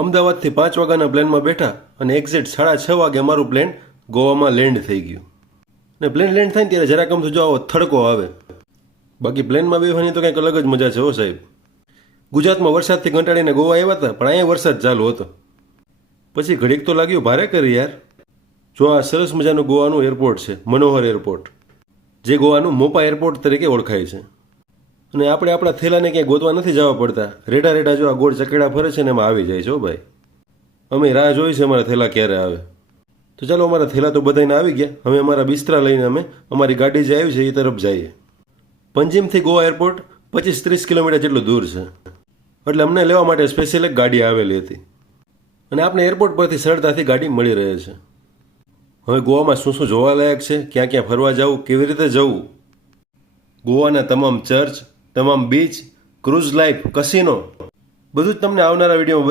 અમદાવાદથી પાંચ વાગ્યાના પ્લેનમાં બેઠા અને એક્ઝેક્ટ સાડા છ વાગે અમારું પ્લેન ગોવામાં લેન્ડ થઈ ગયું. ને પ્લેન લેન્ડ થાય ને ત્યારે જરાક આમ તો જો આવો થડકો આવે. બાકી પ્લેનમાં બેવાની તો કંઈક અલગ જ મજા છે હો સાહેબ. ગુજરાતમાં વરસાદથી કંટાળીને ગોવા આવ્યા હતા, પણ અહીંયા વરસાદ ચાલુ હતો. પછી ઘડીક તો લાગ્યું ભારે કરી યાર. જો આ સરસ મજાનું ગોવાનું એરપોર્ટ છે, મનોહર એરપોર્ટ જે ગોવાનું મોપા એરપોર્ટ તરીકે ઓળખાય છે. અને આપણે આપણા થેલાને ક્યાંય ગોતવા નથી જવા પડતા. રેડા રેડા જો આ ગોળ ચકેડા ફરે છે ને એમાં આવી જાય છે ભાઈ. અમે રાહ જોઈ છે અમારા થેલા ક્યારે આવે. તો ચાલો અમારા થેલા તો બધાને આવી ગયા. હવે અમારા બિસ્તરા લઈને અમે અમારી ગાડી જે આવી છે એ તરફ જઈએ. પંજીમથી ગોવા એરપોર્ટ પચીસ ત્રીસ કિલોમીટર જેટલું દૂર છે. એટલે અમને લેવા માટે સ્પેશિયલ એક ગાડી આવેલી હતી. અને આપણે એરપોર્ટ પરથી સરળતાથી ગાડી મળી રહે છે. હવે ગોવામાં શું શું જોવાલાયક છે? ક્યાં ક્યાં ફરવા જવું? કેવી રીતે જવું? ગોવાના તમામ ચર્ચ તમામ બીચ ક્રૂઝ લાઇફ કસિનો બધું જ તમને આવનારા વિડીયોમાં